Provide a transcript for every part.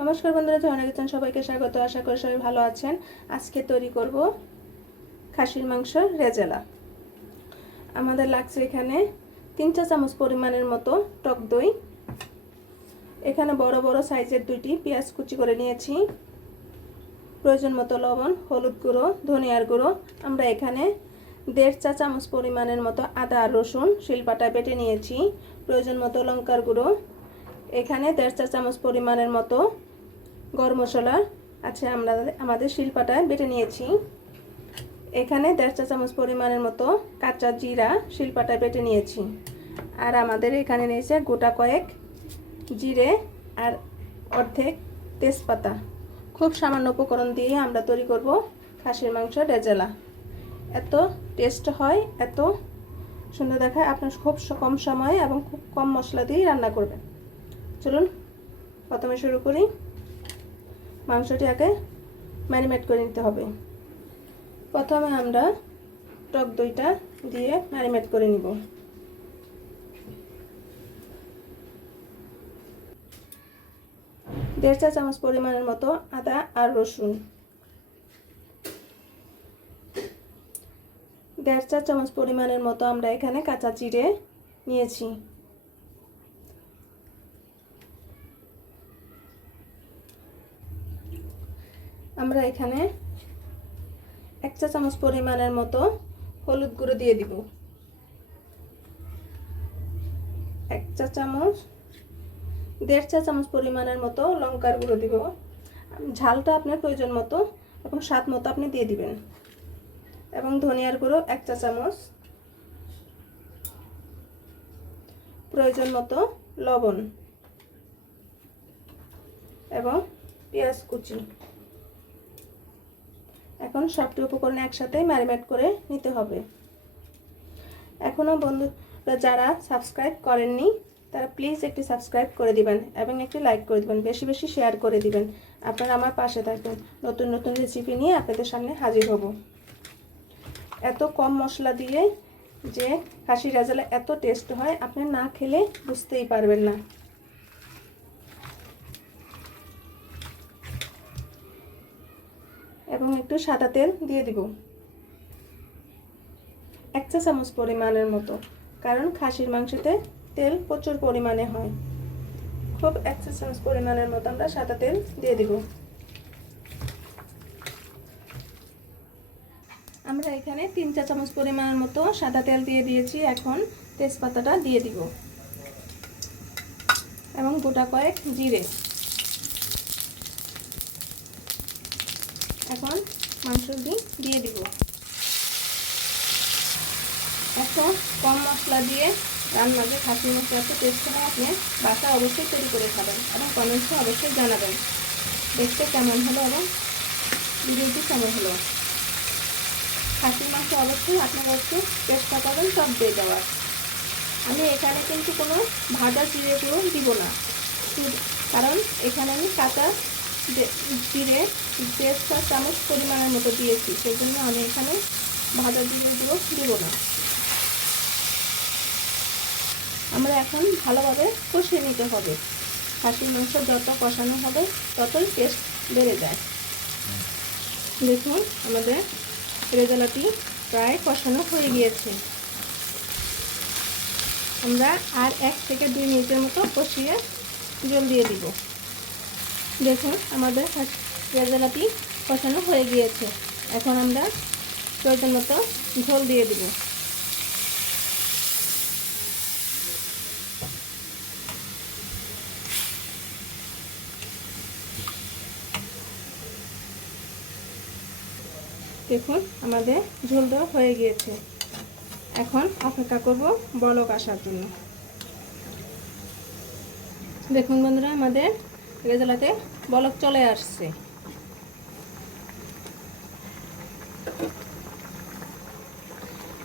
নমস্কার বন্ধুরা জয়না কিচেন সবাইকে স্বাগত। আশা করি সবাই ভালো আছেন। আজকে তৈরি করব খাসির মাংস রেজালা। আমাদের লাগছে এখানে তিন চা চামচ পরিমাণের মতো টক দই। এখানে বড় বড় সাইজের দুইটি পেঁয়াজ কুচি করে নিয়েছি। প্রয়োজন মতো লবণ, হলুদ গুঁড়ো, ধনিয়ার গুঁড়ো। আমরা এখানে দেড় চা চামচ পরিমাণের মতো আদা রসুন শিলপাটা বেটে নিয়েছি। প্রয়োজন মতো লঙ্কার গুঁড়ো এখানে দেড় চা চামচ পরিমাণের মতো গরম মশলা আছে আমরা আমাদের শিলপাটায় বেটে নিয়েছি। এখানে দেড় চা চামচ পরিমাণের মতো কাঁচা জিরা শিলপাটায় বেটে নিয়েছি। আর আমাদের এখানে নিয়েছে গোটা কয়েক জিরে আর অর্ধেক তেজপাতা। খুব সামান্য উপকরণ দিয়ে আমরা তৈরি করব খাসির মাংস রেজালা। এত টেস্ট হয়, এত সুন্দর দেখায়। আপনার খুব কম সময়ে এবং খুব কম মশলা দিয়েই রান্না করবেন। চলুন, প্রথমে শুরু করি। মাংসটি আগে ম্যারিনেট করে নিতে হবে। প্রথমে আমরা টক দইটা দিয়ে ম্যারিনেট করে নিব। দেড় চা চামচ পরিমাণের মতো আদা আর রসুন। দেড় চা চামচ পরিমাণের মতো আমরা এখানে কাঁচা চিড়ে নিয়েছি। আমরা এখানে এক চা চামচ পরিমাণের মতো হলুদ গুঁড়ো দিয়ে দিব। এক চা চামচ, দেড় চা চামচ পরিমাণের মতো লঙ্কার গুঁড়ো দিব। ঝালটা আপনার প্রয়োজন মতো এবং স্বাদ মতো আপনি দিয়ে দিবেন। এবং ধনিয়ার গুঁড়ো এক চা চামচ। প্রয়োজন মতো লবণ এবং পেঁয়াজ কুচি। এখন সবটি উপকরণ একসাথে ম্যারিনেট করে নিতে হবে। এখনও বন্ধুরা যারা সাবস্ক্রাইব করেননি, তারা প্লিজ একটি সাবস্ক্রাইব করে দিবেন এবং একটি লাইক করে দিবেন, বেশি বেশি শেয়ার করে দিবেন। আপনারা আমার পাশে থাকবেন। নতুন নতুন রেসিপি নিয়ে আপনাদের সামনে হাজির হব। এত কম মশলা দিয়ে যে খাসি রাজালা এত টেস্ট হয়, আপনি না খেলে বুঝতেই পারবেন না। এবং একটু সাদা তেল দিয়ে দিব। এক চা চামচ পরিমাণের মতো, কারণ খাসির মাংসতে তেল প্রচুর পরিমাণে হয়। খুব এক চা চামচ পরিমাণের মতো আমরা সাদা তেল দিয়ে দিব। আমরা এখানে তিন চা চামচ পরিমাণের মতো সাদা তেল দিয়ে দিয়েছি, এখন তেজপাতাটা দিয়ে দিব। এবং গোটা কয়েক জিরে। এখন মাংসটি দিয়ে দিব। এখন কম মশলা দিয়ে রান্না যে খাসি মশলা টেস্ট হয় আপনি বাসা অবশ্যই তৈরি করে খাবেন এবং কমেন্টসে অবশ্যই জানাবেন। দেখতে কেমন হলো এবং ভিডিওটি কেমন হলো? খাসির মাংস অবশ্যই আপনারা একটু চেষ্টা করবেন সব দিয়ে দেওয়ার। আমি এখানে কিন্তু কোনো ভাজা জিরেগুলো দিব না। কারণ এখানে আমি কাঁচা জিরে, দেড় চা চামচ পরিমাণের মতো দিয়েছি। সেই জন্য আমি এখানে ভাজা জিরেগুলো দেব না। আমরা এখন ভালোভাবে কষিয়ে নিতে হবে। খাসির মাংস যত কষানো হবে, ততই টেস্ট বেড়ে যায়। দেখুন, আমাদের রেজালাটি প্রায় কষানো হয়ে গিয়েছে। আমরা আর এক থেকে দুই মিনিটের মতো কষিয়ে জল দিয়ে দিব। দেখুন, আমাদের রেজালাটি কষানো হয়ে গিয়েছে। এখন আমরা প্রয়োজন মতো ঝোল দিয়ে দিব। দেখুন, আমাদের ঝোল দেওয়া হয়ে গিয়েছে। এখন অপেক্ষা করব বলক আসার জন্য। দেখুন বন্ধুরা, আমাদের রেজালাতে বলক চলে আসছে।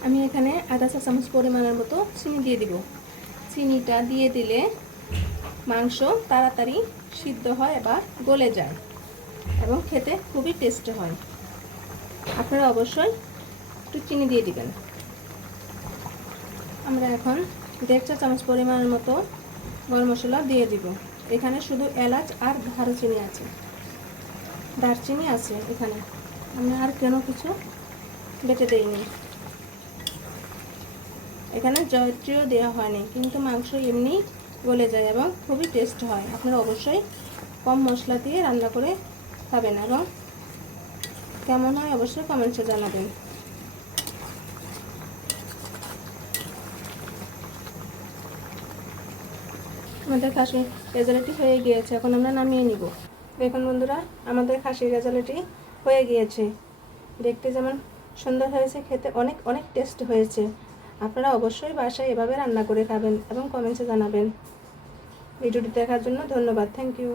আমি এখানে আধা চা চামচ পরিমাণের মতো চিনি দিয়ে দিব। চিনিটা দিয়ে দিলে মাংস তাড়াতাড়ি সিদ্ধ হয় বা গলে যায় এবং খেতে খুবই টেস্ট হয়। আপনারা অবশ্যই একটু চিনি দিয়ে দিবেন। আমরা এখন দেড় চা চামচ পরিমাণের মতো গরম মশলা দিয়ে দিব। এখানে শুধু এলাচ আর দারচিনি আছে। দারচিনি আছে এখানে। আমি আর কেন কিছু বেটে দেইনি। এখানে জয়ত্রীও দেওয়া হয়নি, কিন্তু মাংস এমনি গলে যায় এবং খুবই টেস্ট হয়। আপনারা অবশ্যই কম মশলা দিয়ে রান্না করে খাবেন এবং কেমন হয় অবশ্যই কমেন্টসে জানাবেন। আমাদের খাসি রেজালেটি হয়ে গিয়েছে, এখন আমরা নামিয়ে নিব। দেখুন বন্ধুরা, আমাদের খাসি রেজালেটি হয়ে গিয়েছে। দেখতে যেমন সুন্দর হয়েছে, খেতে অনেক অনেক টেস্ট হয়েছে। আপনারা অবশ্যই বাসায় এভাবে রান্না করে খাবেন এবং কমেন্টসে জানাবেন। ভিডিওটি দেখার জন্য ধন্যবাদ থ্যাংক ইউ